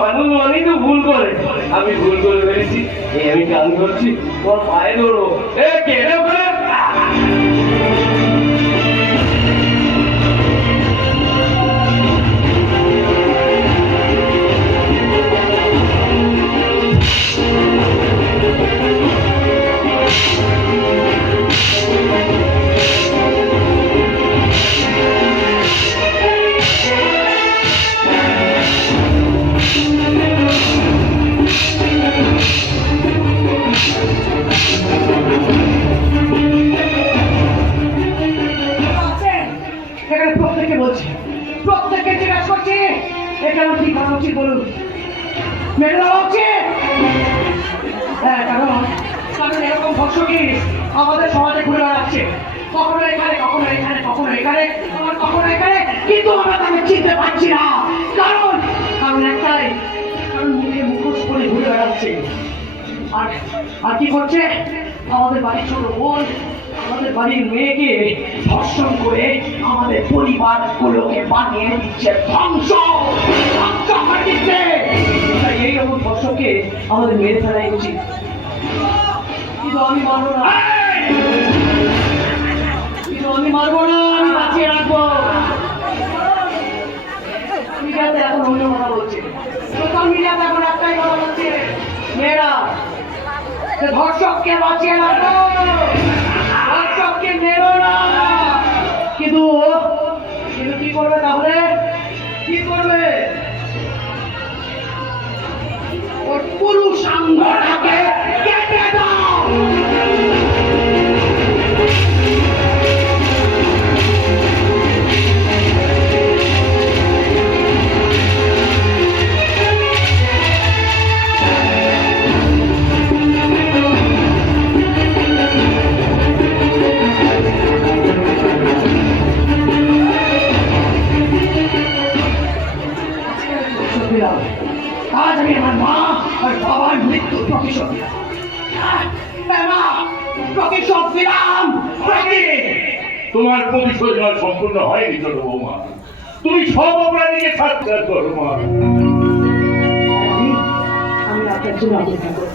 মানুষ মানেই তো ভুল করে। আমি ভুল করে ফেলেছি, আমি গান করছি, তোমার পায়ে ধরো। কেন করে প্রত্যেককে বলছি, প্রত্যেককে জিজ্ঞাসা করছি, এখানে কি করা উচিত বলুন? মেরে দেওয়া উচিত। হ্যাঁ, কারণ এরকম ভক্ষকই আমাদের সমাজে ঘুরে বেড়াচ্ছে, কখনো এখানে, কখনো এখানে, কখনো এখানে, কখনো এখানে, কিন্তু আমরা তাকে চিনতে পারছি না। কারণ একটাই, কারণ মুখে মুখোশ করে ঘুরে বেড়াচ্ছে। আর কি করছে? আমাদের বাড়ির ছোট বোন, আমাদের বাড়ির মেয়েকে ধর্ষণ করে আমাদের পরিবার গুলোকে বানিয়ে দিচ্ছে ধ্বংস করে দিচ্ছে। এইরকম ধর্ষককে আমাদের মেরে ফেলাই উচিত, কিন্তু আমি মানবো না, আমি বাঁচিয়ে রাখবো। মিডিয়াতে এখন অন্য কথা বলছে, সোশ্যাল মিডিয়াতে এখন একটাই কথা বলছে, মেয়েরা ধর্ষককে বাঁচিয়ে রাখবো, ধর্ষককে মেরো না। কিন্তু কি করবে তাহলে? কি করবে? ওর পুরুষাঙ্গটাকে কেটে দাও। আজ আমি আমার মা আর বাবার মৃত্যুর প্রতিশোধ দিলাম। তোমার প্রতিশোধ সম্পূর্ণ হয়নি ছোট বৌমা, তুমি সব অপরাধীকে সাক্ষাৎ করো মা। আমি আপনার জন্য অপেক্ষা করব।